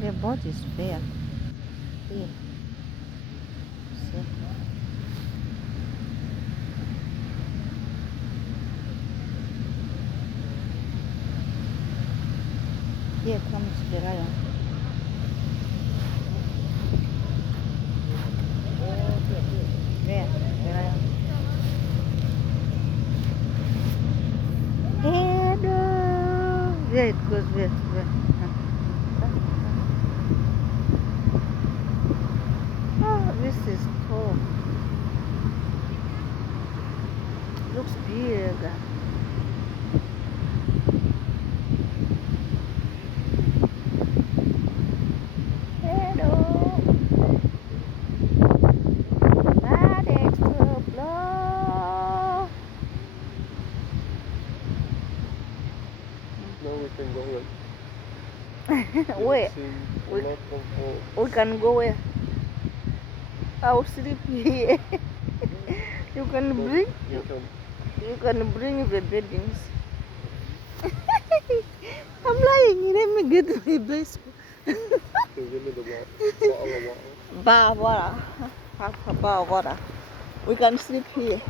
The boat is there. Here. See? Here comes the lion. There, the lion. Hello. There it goes, where? Oh, this is tall. Looks big. Hello. Bad extra blow. Now we can go in. Where? We lot of We can go where? I'll sleep here. You can bring. You can. You can bring the beddings. I'm lying. Let me get my bicycle. Give me the bottle of water. Bar water. Half a bar water. We can sleep here.